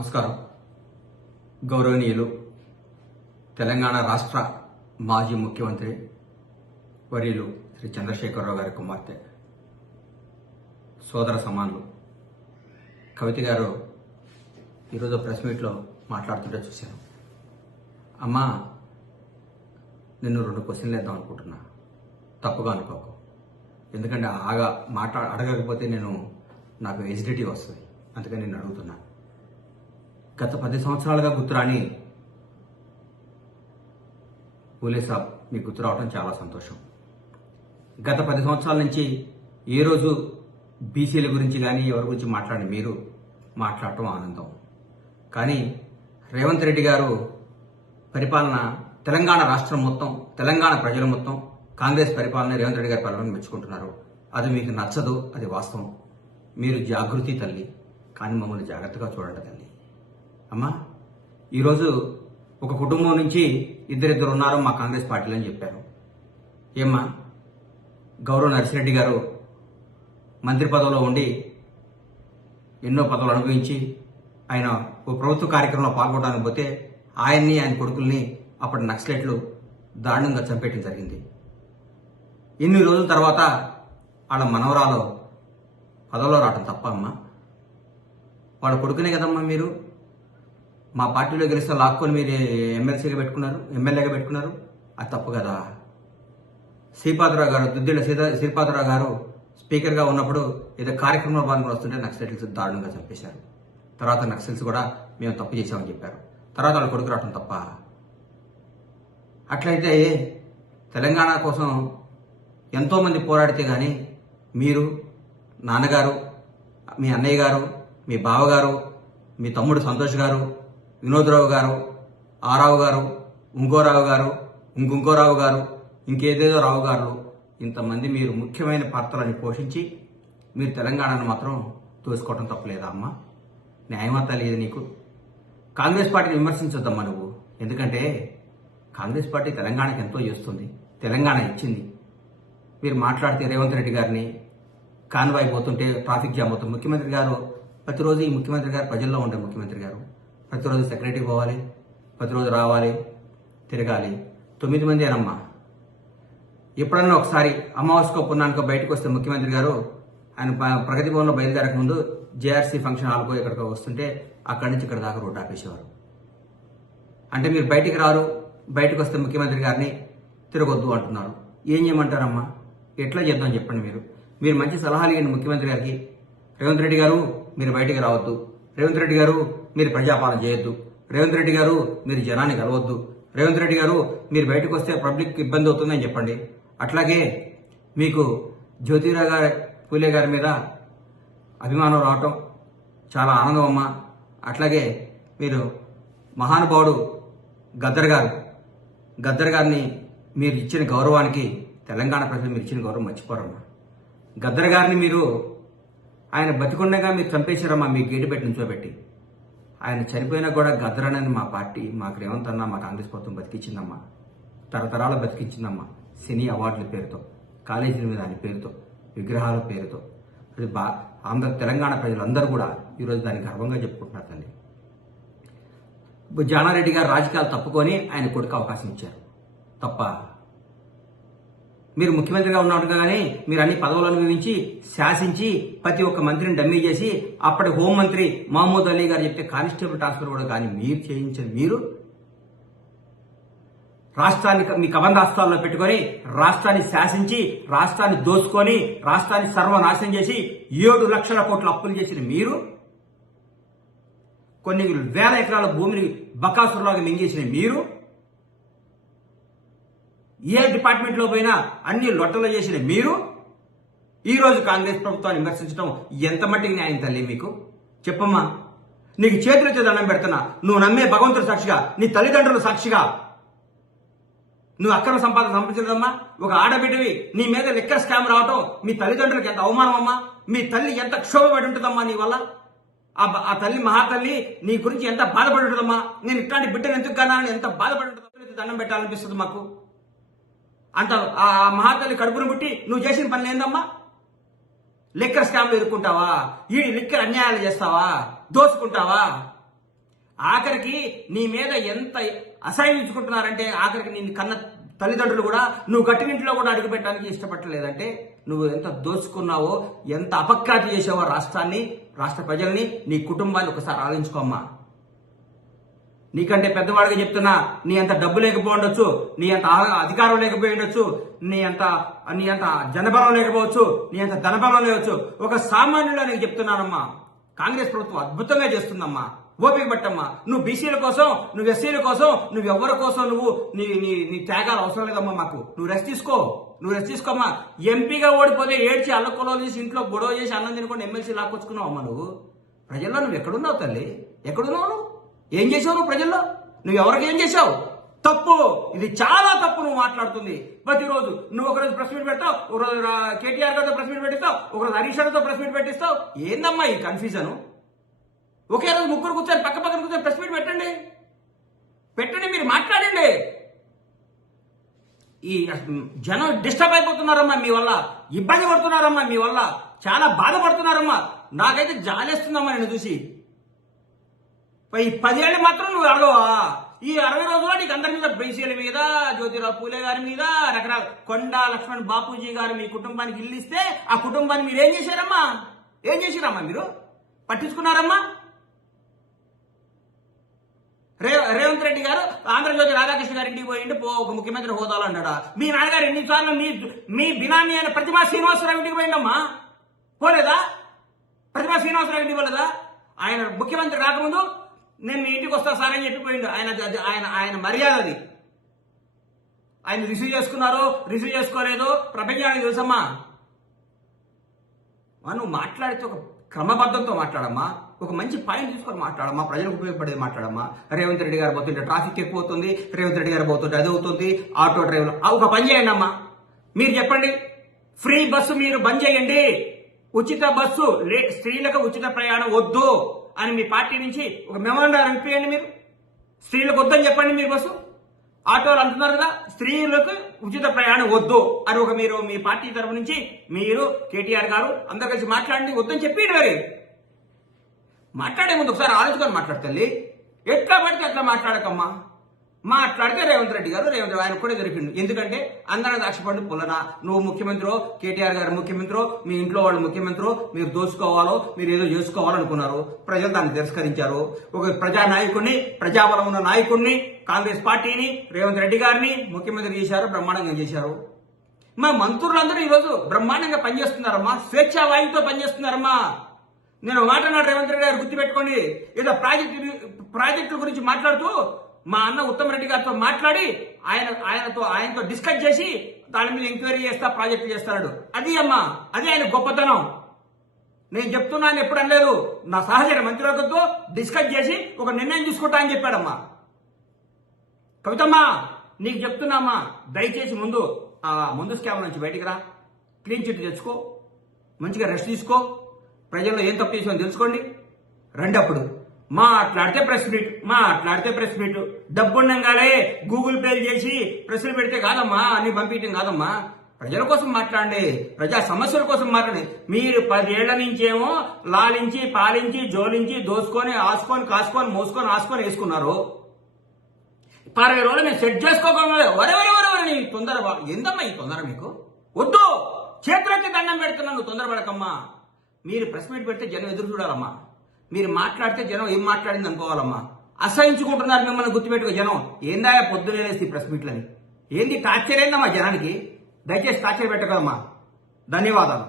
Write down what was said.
నమస్కారం. గౌరవనీయులు తెలంగాణ రాష్ట్ర మాజీ ముఖ్యమంత్రి వర్యులు శ్రీ చంద్రశేఖరరావు గారి కుమార్తె, సోదర సమానులు కవిత గారు ఈరోజు ప్రెస్ మీట్లో మాట్లాడుతుంటే చూశాను. అమ్మా, నిన్ను 2 క్వశ్చన్లు వేద్దాం అనుకుంటున్నా, తప్పుగా అనుకోకు. ఎందుకంటే అడగకపోతే నాకు ఎజిడిటీ వస్తుంది, అందుకని నేను అడుగుతున్నా. గత 10 సంవత్సరాలుగా గుర్తురాని పూలే సాబ్ మీకు గుర్తు రావడం చాలా సంతోషం. గత 10 సంవత్సరాల నుంచి ఏ రోజు బీసీల గురించి కానీ ఎవరి గురించి మీరు మాట్లాడటం ఆనందం. కానీ రేవంత్ రెడ్డి గారు పరిపాలన, తెలంగాణ రాష్ట్రం మొత్తం, తెలంగాణ ప్రజలు మొత్తం కాంగ్రెస్ పరిపాలన, రేవంత్ రెడ్డి గారి పరిపాలన మెచ్చుకుంటున్నారు. అది మీకు నచ్చదు, అది వాస్తవం. మీరు జాగృతి తల్లి, కానీ మమ్మల్ని జాగ్రత్తగా చూడండి తల్లి. అమ్మా, ఈరోజు ఒక కుటుంబం నుంచి ఇద్దరు ఉన్నారు మా కాంగ్రెస్ పార్టీలో అని చెప్పారు. ఏమ్మా, గౌరవ నర్సిరెడ్డి గారు మంత్రి పదవిలో ఉండి ఎన్నో పదవులు అనుభవించి ఆయన ఓ ప్రభుత్వ కార్యక్రమంలో పాల్గొనడానికి పోతే ఆయన్ని, ఆయన కొడుకుల్ని అప్పటి నక్సలైట్లు దారుణంగా చంపేయడం జరిగింది. ఇన్ని రోజుల తర్వాత వాళ్ళ మనవరాలు పదవిలో రావటం తప్ప అమ్మా? వాళ్ళ కొడుకునే కదమ్మా మీరు మా పార్టీలో గెలిస్తే లాక్కొని మీరు ఎమ్మెల్యేగా పెట్టుకున్నారు. అది తప్పు కదా. శ్రీపాదరావు గారు, దుద్దిళ్ల శ్రీపాదరావు గారు స్పీకర్గా ఉన్నప్పుడు ఏదో కార్యక్రమంలో పాల్గొని వస్తుంటే నక్సలైట్స్ దారుణంగా చంపేశారు. తర్వాత నక్సల్స్ కూడా మేము తప్పు చేశామని చెప్పారు. తర్వాత వాళ్ళ కొడుకు రావటం తప్ప? అట్లయితే తెలంగాణ కోసం ఎంతోమంది పోరాడితే కానీ మీరు, నాన్నగారు, మీ అన్నయ్య గారు, మీ బావగారు, మీ తమ్ముడు సంతోష్ గారు, వినోద్రావు గారు, ఆరావు గారు, ఇంకోరావు గారు, ఇంకోరావు గారు, ఇంకేదేదో రావు గారు, ఇంతమంది మీరు ముఖ్యమైన పాత్రలను పోషించి మీరు తెలంగాణను మాత్రం తోసుకోవటం తప్పలేదా అమ్మా? న్యాయమత లేదు నీకు? కాంగ్రెస్ పార్టీని విమర్శించొద్దమ్మా నువ్వు. ఎందుకంటే కాంగ్రెస్ పార్టీ తెలంగాణకి ఎంతో చేస్తుంది, తెలంగాణ ఇచ్చింది. మీరు మాట్లాడితే రేవంత్ రెడ్డి గారిని కాన్వాయ్ పోతుంటే ట్రాఫిక్ జామ్ అవుతుంది. ముఖ్యమంత్రి గారు ప్రతిరోజు, ఈ ముఖ్యమంత్రి గారు ప్రజల్లో ఉండే ముఖ్యమంత్రి గారు ప్రతిరోజు సెక్రటరీ పోవాలి, ప్రతిరోజు రావాలి, తిరగాలి. 9 మంది అనమ్మా. ఎప్పుడన్నా ఒకసారి అమావాస్యకో పున్నానికో బయటకు వస్తే ముఖ్యమంత్రి గారు ఆయన ప్రగతి భవన్లో బయలుదేరక ముందు జేఆర్సీ ఫంక్షన్ హాల్కో ఇక్కడికో వస్తుంటే అక్కడి నుంచి ఇక్కడ దాకా రోడ్డు ఆపేసేవారు. అంటే మీరు బయటికి రారు, బయటకు వస్తే ముఖ్యమంత్రి గారిని తిరగొద్దు అంటున్నారు. ఏం చేయమంటారమ్మా? ఎట్లా చేద్దాం చెప్పండి. మీరు మంచి సలహాలు ఇవ్వండి ముఖ్యమంత్రి గారికి. రేవంత్ రెడ్డి గారు మీరు బయటికి రావద్దు, రేవంత్ రెడ్డి గారు మీరు ప్రజాపాలన చేయొద్దు, రేవంత్ రెడ్డి గారు మీరు జనాన్ని కలవద్దు, రేవంత్ రెడ్డి గారు మీరు బయటకు వస్తే పబ్లిక్ ఇబ్బంది అవుతుందని చెప్పండి. అట్లాగే మీకు జ్యోతిరావు గారి, పూలే గారి మీద అభిమానం రావటం చాలా ఆనందం అమ్మా. అట్లాగే మీరు మహానుభావుడు గద్దర్ గారిని మీరు ఇచ్చిన గౌరవానికి తెలంగాణ ప్రజలు మీరు ఇచ్చిన గౌరవం మర్చిపోరమ్మా. గద్దర్ గారిని మీరు, ఆయన బతికుండగా మీరు చంపేశారమ్మా, మీ గేటు పెట్టి నుంచోబెట్టి. ఆయన చనిపోయినా కూడా గద్దర్ అని మా పార్టీ, మాకు రేవంత్ అన్న, మా కాంగ్రెస్ ప్రభుత్వం బతికించిందమ్మా. తరతరాలు బతికించిందమ్మా. సినీ అవార్డుల పేరుతో, కాలేజీల మీద ఆయన పేరుతో, విగ్రహాల పేరుతో. అది తెలంగాణ ప్రజలందరూ కూడా ఈరోజు దాన్ని గర్వంగా చెప్పుకుంటున్నారు తల్లి. జానారెడ్డి గారు రాజకీయాలు తప్పుకొని ఆయన కొడుకు అవకాశం ఇచ్చారు తప్ప? మీరు ముఖ్యమంత్రిగా ఉన్నట్టు కానీ మీరు అన్ని పదవులు అనుభవించి, శాసించి, ప్రతి ఒక్క మంత్రిని డమ్మీ చేసి, అప్పటి హోంమంత్రి మహమూద్ అలీ గారు చెప్తే కానిస్టేబుల్ ట్రాన్స్ఫర్ కూడా కానీ మీరు చేయించారు. మీరు రాష్ట్రాన్ని మీ కబంధాస్తాల్లో పెట్టుకొని రాష్ట్రాన్ని శాసించి, రాష్ట్రాన్ని దోచుకొని, రాష్ట్రాన్ని సర్వనాశనం చేసి 7 లక్షల కోట్ల అప్పులు చేసిన మీరు, కొన్ని వేల ఎకరాల భూమిని బకాసురులాగా మింగేసిన మీరు, ఏ డిపార్ట్మెంట్లో పోయినా అన్ని లొట్టలు చేసిన మీరు, ఈరోజు కాంగ్రెస్ ప్రభుత్వాన్ని విమర్శించడం ఎంత మట్టికి న్యాయం తల్లి మీకు? చెప్పమ్మా. నీకు చేతులెత్తి దండం పెడుతున్నా, నువ్వు నమ్మే భగవంతుడు సాక్షిగా, నీ తల్లిదండ్రుల సాక్షిగా, నువ్వు అక్రమ సంపాదన సంపాదించదమ్మా. ఒక ఆడబిడ్డవి నీ మీద లెక్కర్ స్కామ్ రావటం మీ తల్లిదండ్రులకు ఎంత అవమానం అమ్మా. మీ తల్లి ఎంత క్షోభపడి ఉంటుందమ్మా నీ వల్ల. ఆ తల్లి, మహాతల్లి నీ గురించి ఎంత బాధపడి ఉంటుందమ్మా. నేను ఇట్లాంటి బిడ్డను ఎందుకు కన్నానని ఎంత బాధపడి ఉంటుందో దండం పెట్టాలనిపిస్తుంది మాకు. అంత ఆ మహాతల్లి కడుపును పుట్టి నువ్వు చేసిన పనులు ఏందమ్మా? లిక్కర్ స్కామ్లు ఎదుర్కొంటావా? ఈ లిక్కర్ అన్యాయాలు చేస్తావా? దోచుకుంటావా? ఆఖరికి నీ మీద ఎంత అసహించుకుంటున్నారంటే ఆఖరికి నీ కన్న తల్లిదండ్రులు కూడా నువ్వు కట్టినింట్లో కూడా అడుగుపెట్టడానికి ఇష్టపడలేదంటే నువ్వు ఎంత దోచుకున్నావో, ఎంత అపఖ్యాతి చేసావో రాష్ట్రాన్ని, రాష్ట్ర ప్రజల్ని, నీ కుటుంబాన్ని ఒకసారి ఆలోచించుకోమ్మా. నీకంటే పెద్దవాడిగా చెప్తున్నా, నీ అంత డబ్బు లేకపోవచ్చు, నీ అంత అధికారం లేకపోయి ఉండొచ్చు, నీ అంత జనబలం లేకపోవచ్చు, నీ అంత ధనబలం లేవచ్చు. ఒక సామాన్యుడు నీకు చెప్తున్నానమ్మా, కాంగ్రెస్ ప్రభుత్వం అద్భుతంగా చేస్తుందమ్మా. ఓపిక పట్టమ్మా. నువ్వు బీసీల కోసం, నువ్వు ఎస్సీల కోసం, నువ్వు ఎవరి కోసం నువ్వు నీ నీ నీ త్యాగాలు అవసరం లేదమ్మా మాకు. నువ్వు రెస్ట్ తీసుకోమ్మా. ఎంపీగా ఓడిపోతే ఏడ్చి అల్లకొలలు చేసి ఇంట్లో గొడవ చేసి అన్నం తినుకొని ఎమ్మెల్సీ లాక్కొచ్చుకున్నావు అమ్మా. నువ్వు ప్రజల్లో నువ్వు ఎక్కడున్నావు తల్లి? ఎక్కడున్నావు నువ్వు? ఏం చేసావు నువ్వు ప్రజల్లో? నువ్వు ఎవరికి ఏం చేసావు? తప్పు. ఇది చాలా తప్పు నువ్వు మాట్లాడుతుంది. ప్రతిరోజు నువ్వు ఒకరోజు ప్రెస్ మీట్ పెడతావు, ఒకరోజు కేటీఆర్ గారితో ప్రెస్ మీట్ పెట్టిస్తావు, ఒకరోజు హరీష్ రావుతో ప్రెస్ మీట్ పెట్టిస్తావు. ఏందమ్మా ఈ కన్ఫ్యూజన్? ఒకే రోజు ముగ్గురు కూర్చొని పక్క కూర్చొని ప్రెస్ మీట్ పెట్టండి, మీరు మాట్లాడండి. ఈ జనం డిస్టర్బ్ అయిపోతున్నారమ్మా మీ వల్ల, ఇబ్బంది పడుతున్నారమ్మా మీ వల్ల, చాలా బాధపడుతున్నారమ్మా. నాకైతే జాలేస్తుందమ్మా నేను చూసి. ఈ 10 ఏళ్ళు మాత్రం నువ్వు అడగవా? ఈ 60 రోజుల్లో నీకు అందరి మీద, బీసీల మీద, జ్యోతిరావు పూలే గారి మీద, రకరకాల కొండా లక్ష్మణ్ బాపూజీ గారు మీ కుటుంబానికి ఇల్లు ఇస్తే ఆ కుటుంబాన్ని మీరు ఏం చేశారమ్మా? మీరు పట్టించుకున్నారమ్మా? రేవంత్ రెడ్డి గారు ఆంధ్రజ్యోతి రాధాకృష్ణ గారి ఇంటికి పోయిండి ఒక ముఖ్యమంత్రి హోదాలో అన్నాడా? మీ నాన్నగారు ఎన్నిసార్లు మీ బినామీ అయిన ప్రతిమా శ్రీనివాసరావు ఇంటికి పోయిండమ్మా? పోలేదా? ప్రతిమా శ్రీనివాసరావు ఇంటికి పోలేదా? ఆయన ముఖ్యమంత్రి రాకముందు నేను మీ ఇంటికి వస్తా సార్ అని చెప్పిపోయిండు. ఆయన మర్యాద అది. ఆయన రిసీవ్ చేసుకున్నారో రిసీవ్ చేసుకోలేదో ప్రపంచానికి తెలుసమ్మా. నువ్వు మాట్లాడితే ఒక క్రమబద్ధంతో మాట్లాడమ్మా, ఒక మంచి పాయింట్ తీసుకొని మాట్లాడమ్మా, ప్రజలకు ఉపయోగపడేది మాట్లాడమ్మా. రేవంత్ రెడ్డి గారు పోతుంటే ట్రాఫిక్ ఎక్కువ అవుతుంది, రేవంత్ రెడ్డి గారు పోతుంటే అది అవుతుంది, ఆటో డ్రైవర్. ఒక పని చేయండి అమ్మా, మీరు చెప్పండి, ఫ్రీ బస్సు మీరు బంద్ చేయండి, ఉచిత బస్సు, స్త్రీలకు ఉచిత ప్రయాణం వద్దు అని మీ పార్టీ నుంచి ఒక మెమోరాండం ఇప్పియండి. మీరు స్త్రీలకు వద్దని చెప్పండి. మీరు బస్సు ఆటోలు అంటున్నారు కదా, స్త్రీలకు ఉచిత ప్రయాణం వద్దు అని ఒక మీరు మీ పార్టీ తరఫు నుంచి మీరు కేటీఆర్ గారు అందరు కలిసి మాట్లాడండి, వద్దని చెప్పండి. మరి మాట్లాడే ముందు ఒకసారి ఆలోచుకొని మాట్లాడతల్లి. ఎట్లా పడితే అట్లా మాట్లాడకమ్మా. మాట్లాడితే రేవంత్ రెడ్డి గారు ఆయన కూడా దొరికిండు. ఎందుకంటే అందరూ దాక్షపండు పుల్లన, నువ్వు ముఖ్యమంత్రి, కేటీఆర్ గారు ముఖ్యమంత్రి, మీ ఇంట్లో వాళ్ళు ముఖ్యమంత్రి, మీరు దోచుకోవాలో మీరు ఏదో చేసుకోవాలనుకున్నారు. ప్రజలు దాన్ని తిరస్కరించారు. ఒక ప్రజానాయకుడిని, ప్రజాబలం ఉన్న నాయకుడిని, కాంగ్రెస్ పార్టీని, రేవంత్ రెడ్డి గారిని ముఖ్యమంత్రి చేశారు, బ్రహ్మాండంగా చేశారు. మా మంత్రులందరూ ఈరోజు బ్రహ్మాండంగా పనిచేస్తున్నారమ్మా, స్వేచ్ఛా వాయువుతో పనిచేస్తున్నారమ్మా. నేను మాట అన్నాడు రేవంత్ రెడ్డి గారు, గుర్తుపెట్టుకోండి. ఏదో ప్రాజెక్టుల గురించి మాట్లాడుతూ మా అన్న ఉత్తమ్ రెడ్డి గారితో మాట్లాడి ఆయనతో డిస్కస్ చేసి దాని మీద ఎంక్వైరీ చేస్తా, ప్రాజెక్టు చేస్తాడు. అది అమ్మా, అది ఆయన గొప్పతనం. నేను చెప్తున్నాను, ఎప్పుడు అనలేదు. నా సహచర మంత్రివర్గంతో డిస్కస్ చేసి ఒక నిర్ణయం తీసుకుంటా అని చెప్పాడమ్మా. కవితమ్మా, నీకు చెప్తున్నామ్మా, దయచేసి ముందు స్కామ్ నుంచి బయటికి రా, క్లీన్ చిట్ తెచ్చుకో, మంచిగా రెస్ట్ తీసుకో, ప్రజల్లో ఏం తప్పు చేసామని తెలుసుకోండి, రండి. అప్పుడు మాట్లాడితే ప్రెస్ మీట్ డబ్బుండగానే గూగుల్ పే చేసి ప్రెస్లు పెడితే కాదమ్మా, అన్ని పంపించడం కాదమ్మా. ప్రజల కోసం మాట్లాడండి, ప్రజా సమస్యల కోసం మాట్లాడండి. మీరు 10 ఏళ్ల నుంచేమో లాలించి పాలించి జోలించి దోసుకొని ఆసుకొని కాసుకొని మోసుకొని ఆసుకొని వేసుకున్నారు. 60 రోజులు మేము సెట్ చేసుకోకుండా వరెవరెవరెవరని తొందర. ఎంతమ్మా ఈ తొందర మీకు? వద్దు, చేతులకి దండం పెడుతున్నాను, తొందరపడకమ్మా. మీరు ప్రెస్ మీట్ పెడితే జనం ఎదురు చూడాలమ్మా. మీరు మాట్లాడితే జనం ఏం మాట్లాడింది అనుకోవాలమ్మా. అసహించుకుంటున్నారు మిమ్మల్ని, గుర్తుపెట్టుకో. జనం ఏందా పొద్దునే లేస్తే ప్రెస్ మీట్లని ఏంది టార్చర్ ఏందమ్మా జనానికి? దయచేసి టార్చర్ పెట్టకదమ్మా. ధన్యవాదాలు.